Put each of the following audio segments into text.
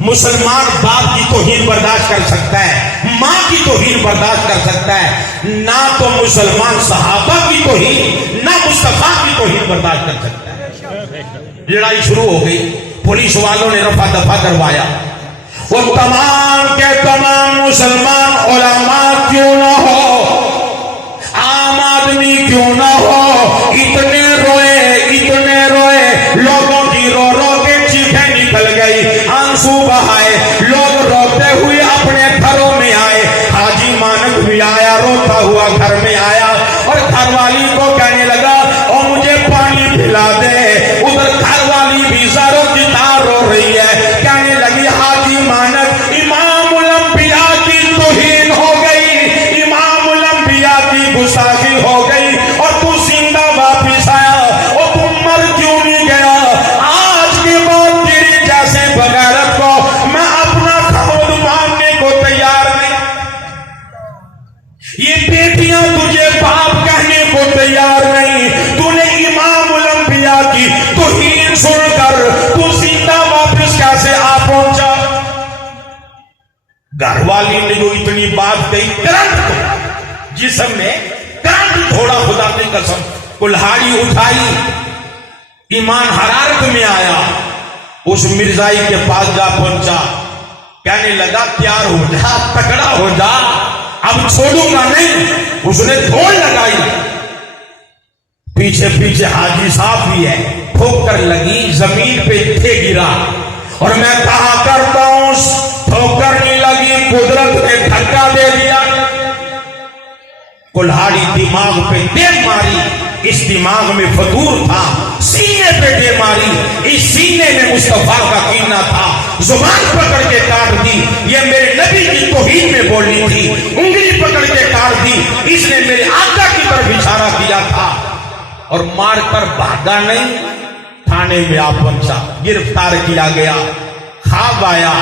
مسلمان باپ کی توہین برداشت کر سکتا ہے، ماں کی توہین برداشت کر سکتا ہے، نہ تو مسلمان صحابہ کی توہین نہ مصطفیٰ کی توہین برداشت کر سکتا ہے۔ لڑائی شروع ہو گئی، پولیس والوں نے رفع دفع کروایا۔ وہ تمام کے تمام مسلمان علماء کیوں نہ ہو، عام آدمی کیوں نہ ہو، اتنے روئے، لوگوں کی رو رو کے چیخیں نکل گئی، آنسو بہائے، لوگ روتے ہوئے اپنے گھروں میں آئے۔ حاجی مانک بھی آیا، روتا ہوا گھر میں آیا اور گھر والی کو کہنے لگا او مجھے پانی پلا دے۔ ادھر گھر والی بھی زاروں کی تار رو رہی ہے، کہنے لگی حاجی مانک امام الانبیاء کی توہین ہو گئی، امام الانبیاء کی گستاخی ہو گئی اور تو زندہ واپس آیا، اور تم مر کیوں نہیں گیا؟ آج کے بعد تیری جیسے بغیرت کو میں اپنا خود ماننے کو تیار نہیں۔ یہ بیٹیاں تجھے باپ کہنے کو تیار نہیں، تو نے امام الانبیاء کی توہین سن کر تو زندہ واپس کیسے آ پہنچا؟ گھر والی نے جو اتنی بات کہی، کرنٹ جسم میں کرنٹ تھوڑا، خدا کی قسم، کلہاڑی اٹھائی، ایمان حرارت میں آیا، اس مرزائی کے پاس جا پہنچا، کہنے لگا تیار ہو جا، تکڑا ہو جا، اب چھوڑوں گا نہیں۔ اس نے دھول لگائی، پیچھے پیچھے حاجی صاحب بھی ہے، ٹھوکر لگی، زمین پہ تھے گرا، اور میں کہا کرتا ہوں ٹھوکر نہیں لگی، قدرت نے دھکا دے دیا۔ کلہاڑی دماغ پہ دے ماری، اس دماغ میں فطور تھا، سینے پہ دے ماری، اس سینے میں مصطفیٰ کا کینہ تھا، زبان پکڑ کے کاٹ دی، یہ میرے نبی کی توہین میں بولنی تھی، انگلی پکڑ کے کاٹ دی، اس نے میرے آقا کی طرف اشارہ کیا تھا، اور مار کر بھاگا نہیں، تھانے میں آ پہنچا، گرفتار کیا گیا۔ خواب آیا،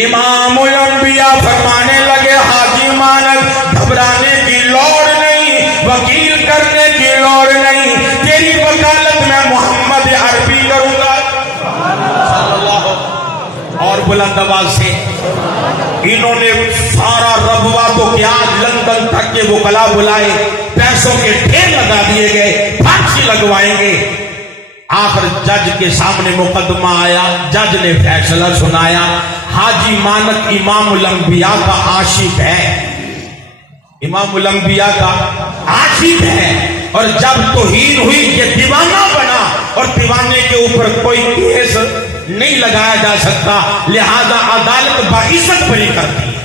امام الانبیاء فرمانے لگے حاجی مانک گھبرانے کی لوڑ نہیں، وکیل کرنے کی لوڑ نہیں، تیری وکالت میں محمد عربی کروں گا صلی اللہ، اور بلند آواز سے انہوں نے سارا ربوہ تو کیا، لندن تک کے وکلا بلائے، پیسوں کے ڈھیر لگا دیے گئے، پھانسی لگوائیں گے۔ آخر جج کے سامنے مقدمہ آیا، جج نے فیصلہ سنایا، حاجی مانک امام الانبیاء کا عاشق ہے، امام الانبیاء کا عاشق ہے، اور جب توہین ہوئی یہ دیوانہ بنا، اور دیوانے کے اوپر کوئی کیس نہیں لگایا جا سکتا، لہذا عدالت باعزت بری کرتی ہے۔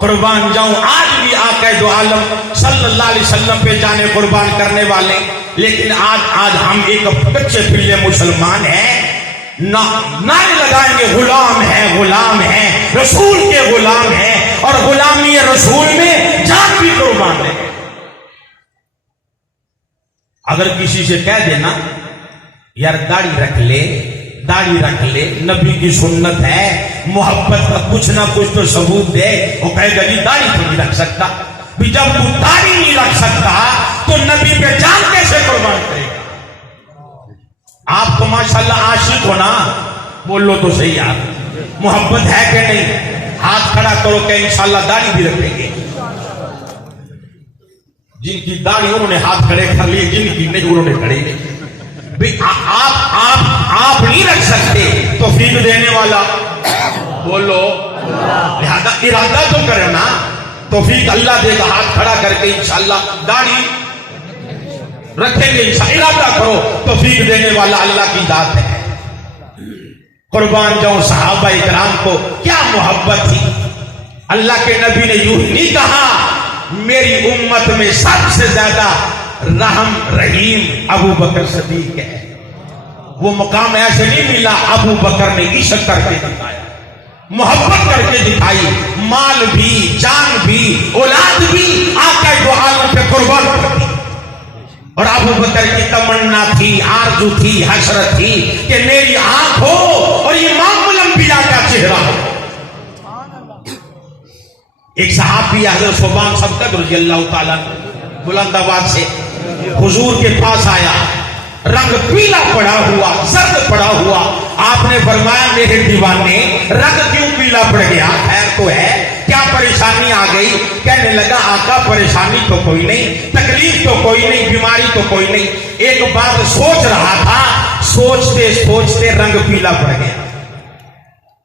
قربان جاؤں، آج بھی آقا دو عالم صلی اللہ علیہ وسلم پہ جانے قربان کرنے والے، لیکن آج ہم ایک بچے پلے مسلمان ہیں، نعرے لگائیں گے غلام ہے، غلام ہے، رسول کے غلام ہے، اور غلامی رسول میں جان بھی قربان ہے۔ اگر کسی سے کہہ دینا یار داڑھی رکھ لے، داڑھی رکھ لے، نبی کی سنت ہے، محبت کا کچھ نہ کچھ تو ثبوت دے، وہ کہے گا جی داڑھی تو نہیں رکھ سکتا، بھی جب تو داڑھی نہیں رکھ سکتا تو نبی پہ جان کیسے قربان کرے گا؟ آپ کو ماشاءاللہ عاشق ہونا، بولو تو صحیح یار، محبت ہے کہ نہیں؟ ہاتھ کھڑا کرو کہ انشاءاللہ داڑھی بھی رکھیں گے۔ جن کی داڑھی انہوں نے ہاتھ کھڑے کر لیے، جن کی نہیں انہوں نے کھڑے نہیں۔ آپ نہیں رکھ سکتے، توفیق دینے والا بولو، لہذا ارادہ تو کرنا، توفیق اللہ دے گا، ہاتھ کھڑا کر کے انشاءاللہ داڑھی رکھیں گے، ارادہ کرو، توفیق دینے والا اللہ کی ذات ہے۔ قربان جاؤں صحابہ اکرام کو کیا محبت تھی، اللہ کے نبی نے یوں ہی نہیں کہا میری امت میں سب سے زیادہ رحم رحیم ابو بکر صدیق ہے، وہ مقام ایسے نہیں ملا، ابو بکر نے عشق کر کے دکھایا، محبت کر کے دکھائی، مال بھی، جان بھی، اولاد بھی آقا دو عالم پہ قربان کر دی۔ اور ابو بکر کی تمنا تھی، آرزو تھی، حسرت تھی کہ میری آنکھ ہو اور امام الانبیاء کا چہرہ ہو۔ ایک صحابی حضرت صوبان صدق رضی اللہ تعالیٰ بلند آواز سے حضور کے پاس آیا، رنگ پیلا پڑا ہوا، زرد پڑا ہوا. آپ نے فرمایا میرے دیوانے رنگ کیوں پیلا پڑ گیا؟ خیر تو ہے، کیا پریشانی آ گئی؟ کہنے لگا آقا پریشانی تو کوئی نہیں، تکلیف تو کوئی نہیں، بیماری تو کوئی نہیں، ایک بات سوچ رہا تھا، سوچتے سوچتے رنگ پیلا پڑ گیا.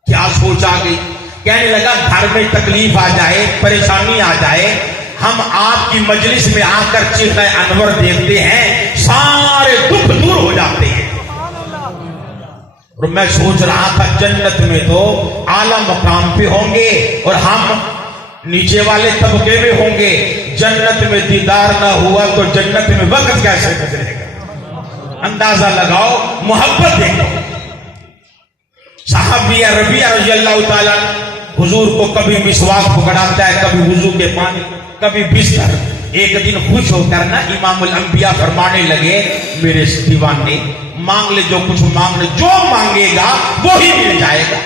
کیا سوچ آ گئی؟ کہنے لگا گھر میں تکلیف آ جائے، پریشانی آ جائے، ہم آپ کی مجلس میں آ کر چہرہ انور دیکھتے ہیں، سارے دکھ دور ہو جاتے ہیں. اور میں سوچ رہا تھا جنت میں تو اعلیٰ مقام پہ ہوں گے اور ہم نیچے والے طبقے میں ہوں گے. جنت میں دیدار نہ ہوا تو جنت میں وقت کیسے گزرے گا؟ اندازہ لگاؤ، محبت دیکھو. صحابیہ ربیعہ رضی اللہ تعالیٰ حضور کو کبھی مسواک پکڑاتا ہے، کبھی وضو کے پانی، کبھی بستر. ایک دن خوش ہو کر نا امام الانبیاء فرمانے لگے میرے دیوانے مانگ لے جو کچھ مانگ لے، جو مانگے گا وہی مل جائے گا.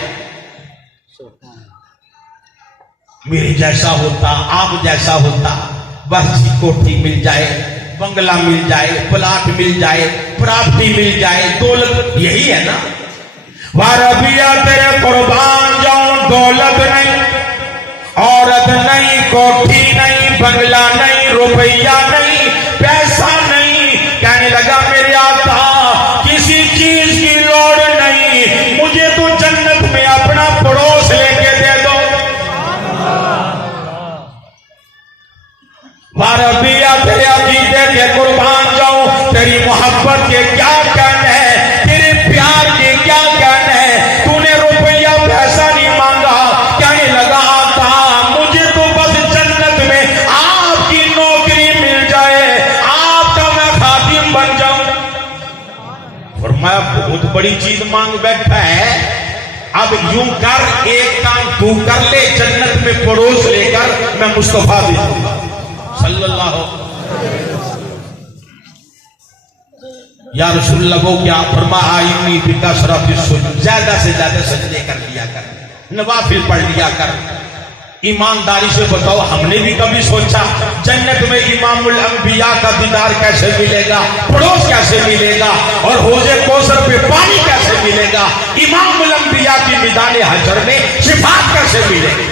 میرے جیسا ہوتا، آپ جیسا ہوتا، بس کوٹھی مل جائے، بنگلہ مل جائے، پلاٹ مل جائے، پراپرٹی مل جائے، دولت، یہی ہے نا. ربیعہ تیرے قربان جاؤں، دولت نہیں، عورت نہیں، کوٹھی نہیں، بنگلہ نہیں، روپیہ نہیں، پیسہ نہیں. کہنے لگا میرے آقا کسی چیز کی لوڑ نہیں، مجھے تو جنت میں اپنا پڑوس لے کے دے دو. ربیعہ تیرے عقیدے کے قربان جاؤں، تیری محبت کے کیا کہنے ہیں، تیرے پیار کے کیا کہنے ہیں، تو نے روپیہ پیسہ نہیں مانگا. کہنے لگا آقا مجھے تو بس جنت میں آپ کی نوکری مل جائے، آپ کا میں خادم بن جاؤں. فرمایا بہت بڑی چیز مانگ بیٹھا ہے، اب یوں کر ایک کام تو کر لے، جنت میں پڑوس لے کر میں مصطفیٰ دے دوں گا صلی اللہ علیہ وسلم. یا رسول اللہ وہ کیا فرمایا انی بکثرۃ السجود، زیادہ سے زیادہ سجدے کر لیا کر، نوافل پڑھ لیا کر. ایمانداری سے بتاؤ ہم نے بھی کبھی سوچا جنت میں امام الانبیاء کا دیدار کیسے ملے گا، پڑوس کیسے ملے گا، اور حوض کوثر پہ پانی کیسے ملے گا، امام الانبیاء کی میدان حشر میں شفاعت کیسے ملے گی؟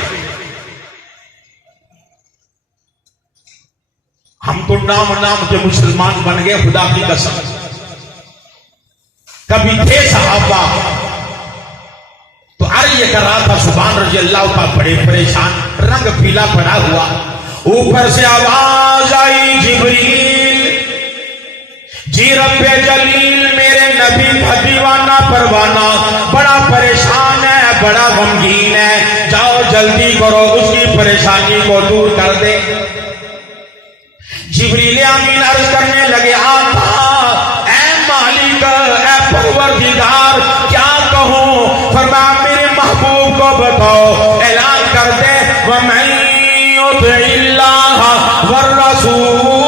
ہم تو نام کے مسلمان بن گئے، خدا کی قسم. کبھی تھے صحابہ تو عرض یہ کر رہا تھا سبحان رضی اللہ کا، بڑے پریشان، رنگ پیلا پڑا ہوا. اوپر سے آواز آئی جبریل جی رب جلیل میرے نبی کا دیوانہ پروانہ بڑا پریشان ہے، بڑا غمگین ہے، جاؤ جلدی کرو اس کی پریشانی کو دور کر دے. جبریل امین عرض کرنے لگے آقا اے مالک اے پروردگار کیا کہوں؟ فرمایا میرے محبوب کو بتاؤ، اعلان کر دے وَمَن يُطِعِ اللَّهَ وَالرَّسُولَ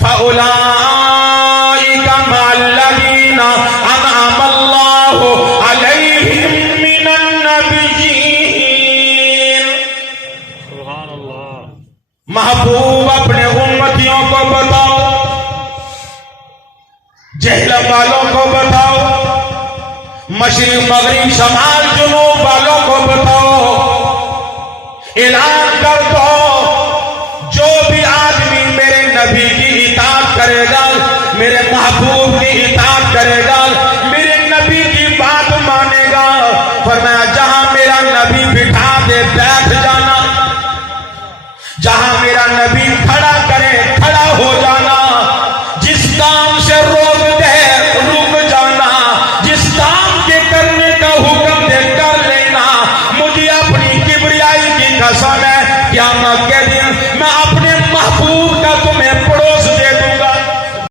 فَأُولَٰئِكَ مَعَ الَّذِينَ أَنْعَمَ اللَّهُ عَلَيْهِم مِّنَ النَّبِيِّينَ. محبوب اپنے امتیوں کو بتاؤ، جہلم والوں کو بتاؤ، مشرق مغرب شمال جنوب والوں کو بتاؤ، اعلان کر دو جو بھی آدمی میرے نبی کی اطاعت کرے گا، میرے محبوب کی اطاعت کرے گا، میرے نبی کی بات مانے گا، فرمایا جہاں میرا نبی بٹھا دے بیٹھ جانا، جہاں میرا نبی کھڑا کرے کھڑا ہو جانا، جس کام سے روک